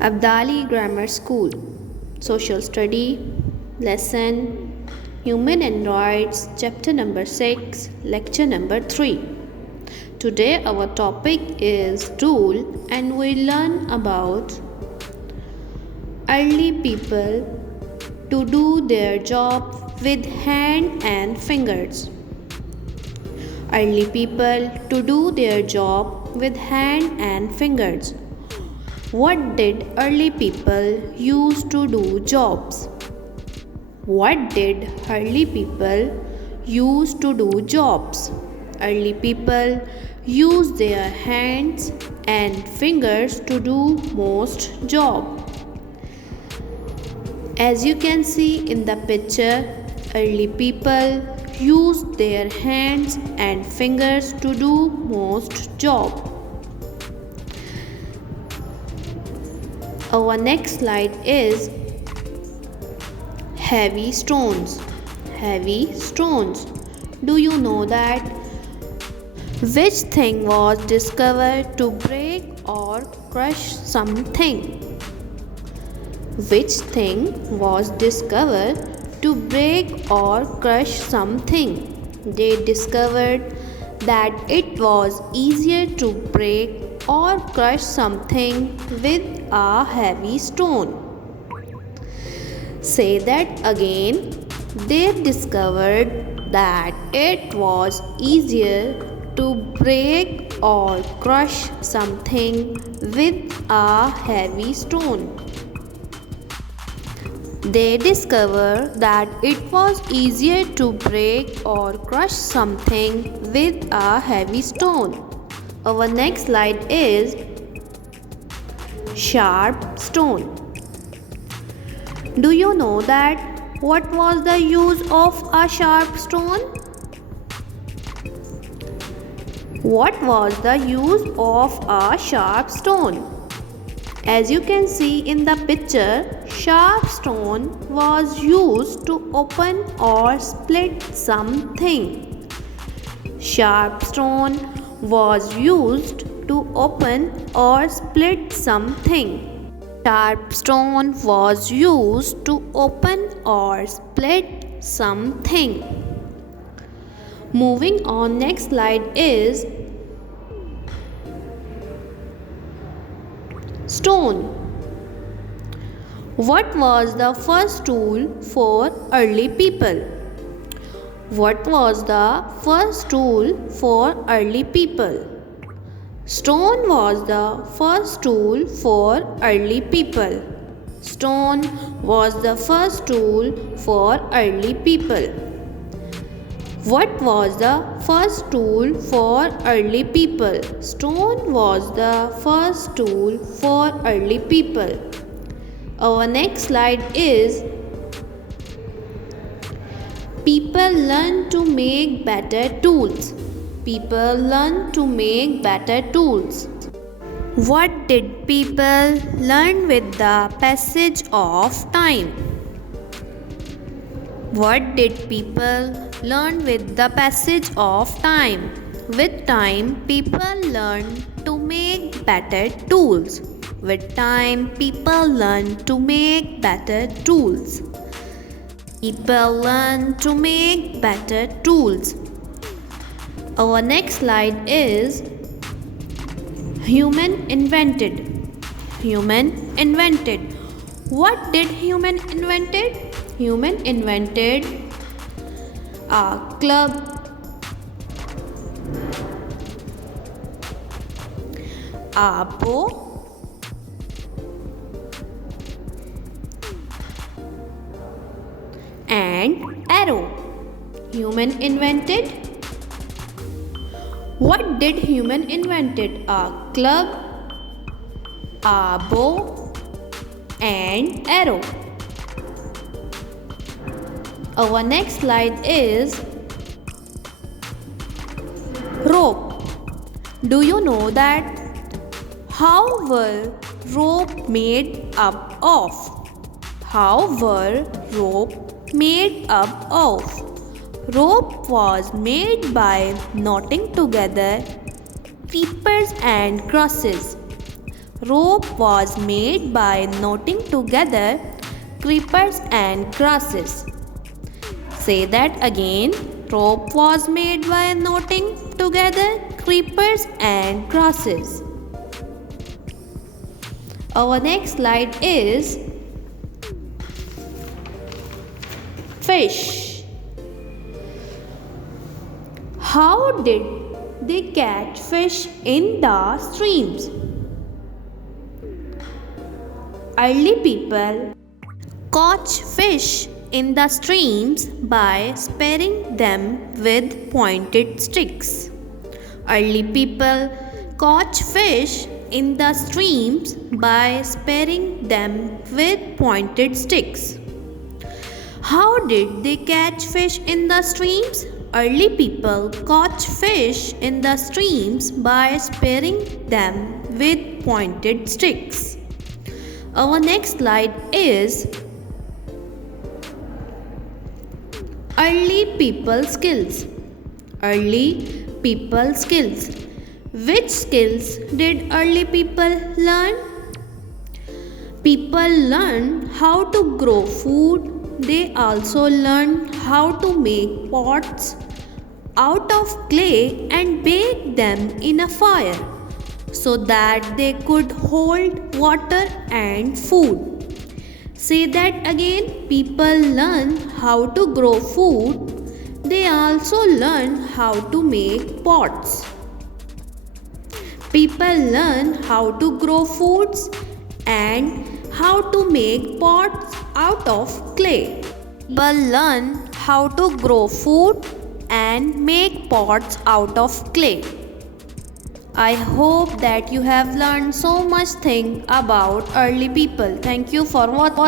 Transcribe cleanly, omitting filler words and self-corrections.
Abdali Grammar School, Social Study, Lesson Human Androids, Chapter number 6, Lecture number 3. Today our topic is tool and we learn about early people to do their job with hand and fingers. Early people to do their job with hand and fingers. What did early people use to do jobs? What did early people use to do jobs? Early people used their hands and fingers to do most job. As you can see in the picture, early people used their hands and fingers to do most job. Our next slide is heavy stones. Heavy stones. Do you know that? Which thing was discovered to break or crush something? Which thing was discovered to break or crush something? They discovered that it was easier to break or crush something with a heavy stone. Say that again. They discovered that it was easier to break or crush something with a heavy stone. They discovered that it was easier to break or crush something with a heavy stone. Our next slide is sharp stone. Do you know that what was the use of a sharp stone? What was the use of a sharp stone? As you can see in the picture, sharp stone was used to open or split something. Sharp stone was used to open or split something. Sharp stone was used to open or split something. Moving on, next slide is stone. What was the first tool for early people? What was the first tool for early people? Stone was the first tool for early people. Stone was the first tool for early people. What was the first tool for early people? Stone was the first tool for early people. Our next slide is people learn to make better tools. People learn to make better tools. What did people learn with the passage of time? What did people learn with the passage of time? With time, people learn to make better tools. With time, people learn to make better tools. People learn to make better tools. Our next slide is human invented. Human invented. What did human invented? Human invented a club, a bow, and arrow. Human invented. What did human invented? A club, a bow, and arrow. Our next slide is rope. Do you know that? How were rope made up of? How were rope made up of? Rope was made by knotting together creepers and crosses. Rope was made by knotting together creepers and grasses. Say that again. Rope was made by knotting together creepers and grasses. Our next slide is fish. How did they catch fish in the streams? Early people caught fish in the streams by spearing them with pointed sticks. Early people caught fish in the streams by spearing them with pointed sticks. How did they catch fish in the streams? Early people caught fish in the streams by spearing them with pointed sticks. Our next slide is early people skills. Early people skills. Which skills did early people learn? People learned how to grow food. They also learned how to make pots out of clay and bake them in a fire so that they could hold water and food. Say that again. People learn how to grow food. They also learn how to make pots. People learn how to grow foods and how to make pots out of clay. People learn how to grow food and make pots out of clay. I hope that you have learned so much thing about early people. Thank you for watching.